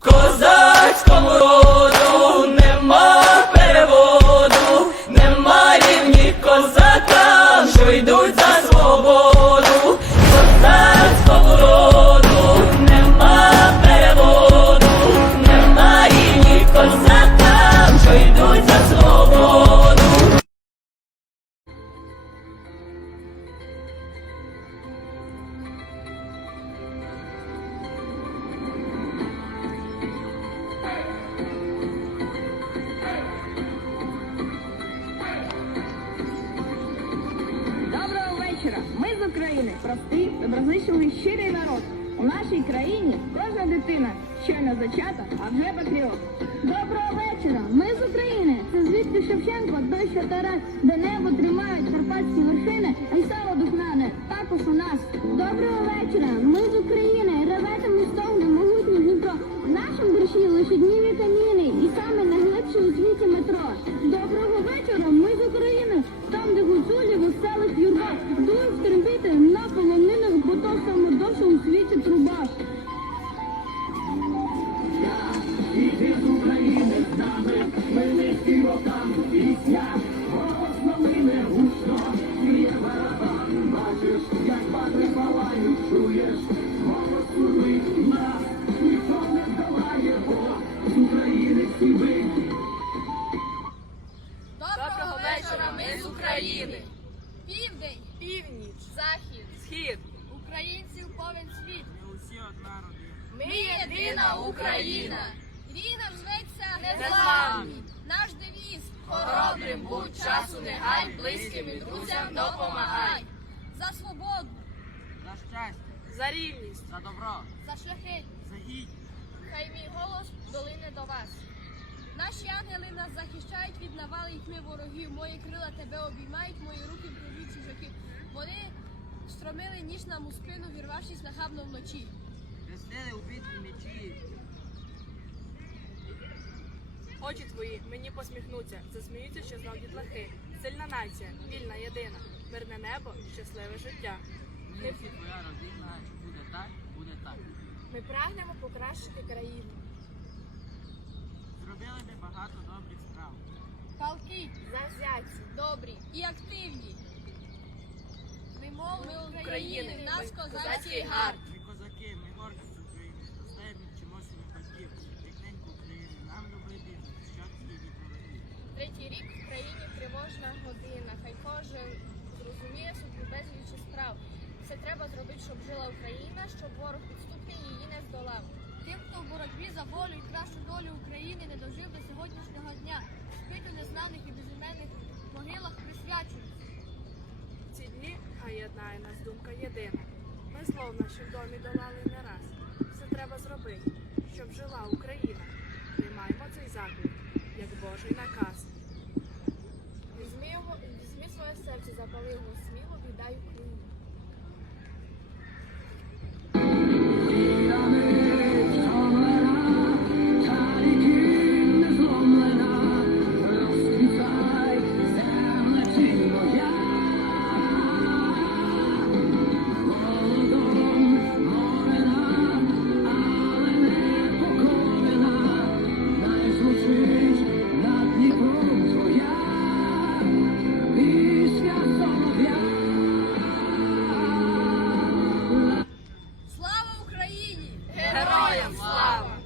Cause простий, доброзичливий, щирий народ. У нашій країні кожна дитина щойно зачата, а вже патріот. Доброго вечора! Ми з України. Це звідки Шевченко, той що Тарас, де небо тримають карпатські вершини, і сало духнане. також у нас. Доброго вечора! Ми з схід. українців повен світ. Ми усі одна родина. Ми єдина Україна. Ріг наш зветься Незламні. Наш девіз Хоробрим будь, часу не гай, близьким і друзям допомагай. за свободу, За щастя, За рівність, за добро, за шляхи. за гідність. Хай мій голос долине до вас. Наші ангели нас захищають від навали і тьми ворогів. Мої крила тебе обіймають, мої руки прорвуть чужаки. Вони стромили ніж нам у спину, вірвавшись нахабно вночі. Хрестили у битві мечі. очі твої мені посміхнуться, засміються, що знов дітлахи. Сильна нація, вільна, єдина, мирне небо, щасливе життя. Ми всі твоя родина, буде так, буде так. Ми прагнемо покращити країну. Зробили ми багато добрих справ. Палки, Завзяті, добрі і активні. Ми мови України, нас козацький гард. Ми козаки, ми гордість України. Стаємо вчимося від батьків. Рікненько України. Нам любити, захищати від ворогів. Третій рік в країні тривожна година. Хай кожен зрозуміє собі безліч справ. Все треба зробити, щоб жила Україна, щоб ворог підступний її не здолав. Тим, хто в боротьбі за волю і кращу долю України не дожив до сьогоднішнього дня, спить у незнаних і єднає нас думка єдина. Ми зло в нашому домі долали не раз. Все треба зробити, щоб жила Україна. Приймаємо цей заклик, як Божий наказ. Візьми, своє серце, запали його сміло, віддай Україні. Героям слава!